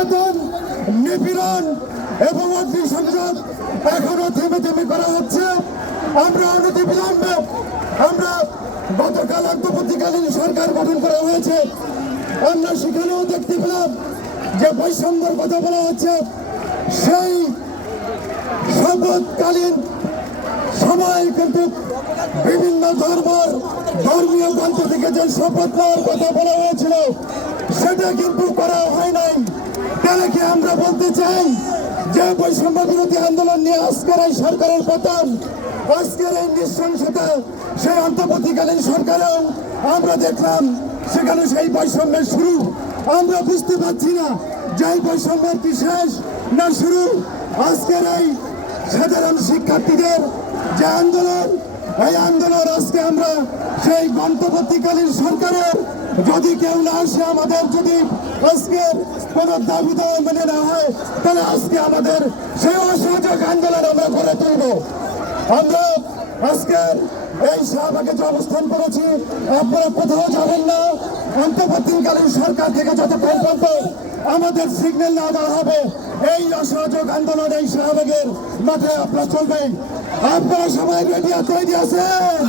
নির্যাতন, নিপীড়ন এবং অগ্নিসংযোগ এখনো থেমে করা হচ্ছে। আমরা অনতিবিলম্বে গতকাল অন্তর্বর্তীকালীন সরকার গঠন করা হয়েছে। আমরা সেখানেও দেখতে পেলাম যে বৈষম্যের কথা বলা হচ্ছে। সেই শপথকালীন সময় কিন্তু বিভিন্ন ধর্মীয় গ্রন্থ থেকে যে শপথ নেওয়ার কথা বলা হয়েছিল সেটা কিন্তু করা হয় নাই। তাহলে কি আমরা বলতে চাই যে বৈষম্য বিরোধী আন্দোলন নিয়ে আজকের এই সরকারের পতন, আজকের এই নৃশংসতা, সেই অন্তর্বর্তীকালীন সরকারেও আমরা দেখলাম সেখানে সেই বৈষম্যের শুরু। আমরা বুঝতে পারছি না যে এই বৈষম্যের কি শেষ না শুরু। আজকের এই সাধারণ শিক্ষার্থীদের যে আন্দোলন, এই আন্দোলন আজকে আমরা সেই অন্তর্বর্তীকালীন সরকারের যদি কেউ না আসে, আমাদের যদি আজকের কোন দাবি দেওয়া মেনে না হয়, তাহলে আজকে আমাদের সেই অসহযোগ আন্দোলন আমরা গড়ে তুলব। আমরা আজকের এই শাহবাগে যে অবস্থান করেছি, আপনারা কোথাও যাবেন না। অন্তর্বর্তীকালীন সরকার থেকে যতক্ষণ পর্যন্ত আমাদের সিগন্যাল না দেওয়া হবে, এই অসহযোগ আন্দোলন এই শাহবাগের মাঠে আপনারা চলবেন। আপনারা সবাই রেডি আছেন?